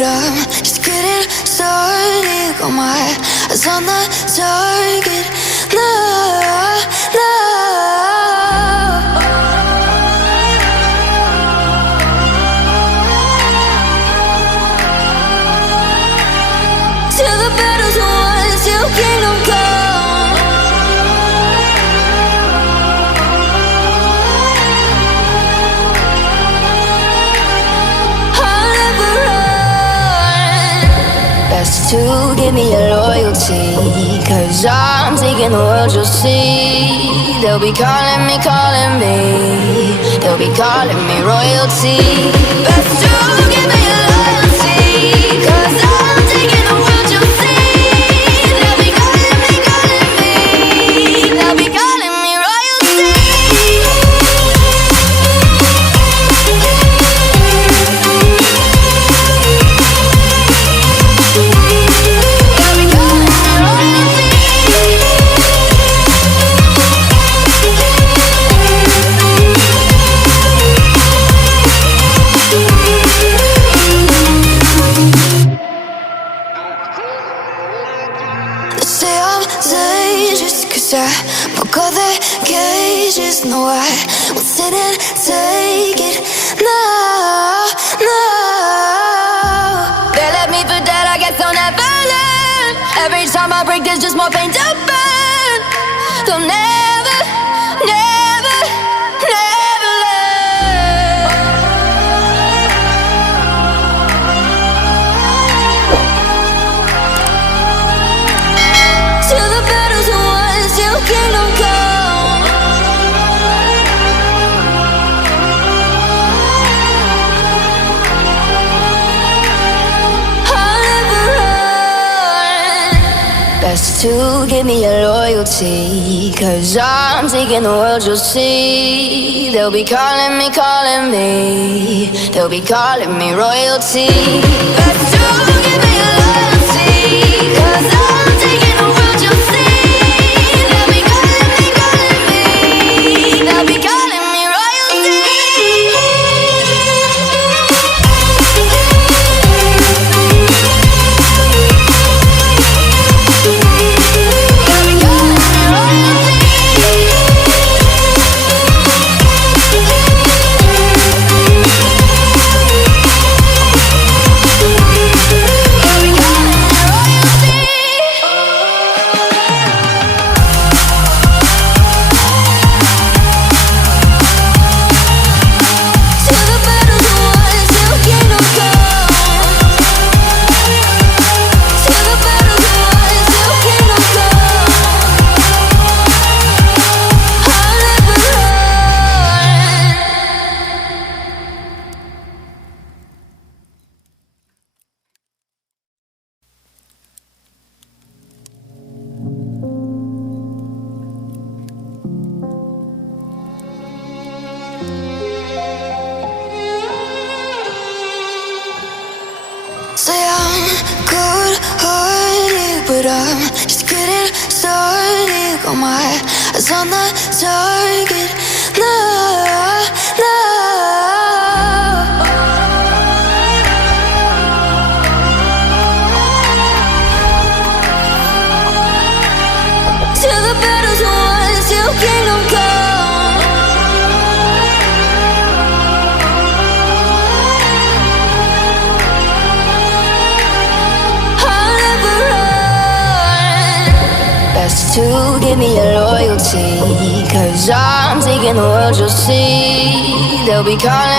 but I'm just getting started. Got my eyes on the target. No, no. Till the battle's won, till kingdom come. I'll never run. Best to give me your loyalty, 'cause I'm taking the world, you'll see. They'll be calling me, they'll be calling me royalty. Best to give me your loyalty, 'cause I'm taking the world, you'll see. They'll be calling me, they'll be calling me royalty. They'll be calling me royalty. They say I'm dangerous 'cause I broke all their cages. No, I won't sit and take it. No, no. They left me for dead, I guess I'll never learn. Every time I break, there's just more pain to burn. They'll never, never, never learn. Till the battle's won, till kingdom come. I'll never run. Best to give me your loyalty, 'cause I'm taking the world, you'll see. They'll be calling me, they'll be calling me royalty. Best to give me your loyalty, 'cause I'm taking the world, you'll see. They'll be calling me, they'll be calling me royalty. They'll be calling me royalty. They'll be calling me royalty. Till the battle's won, till kingdom come. Till the battle's won, till kingdom come. I'll never run. Say I'm good-hearted, but I'm just getting started. Got my eyes on the target. No, no. Till the battle's won, till kingdom come. I'll never run. Best to give me your loyalty, 'cause I'm taking the world, you'll see. They'll be calling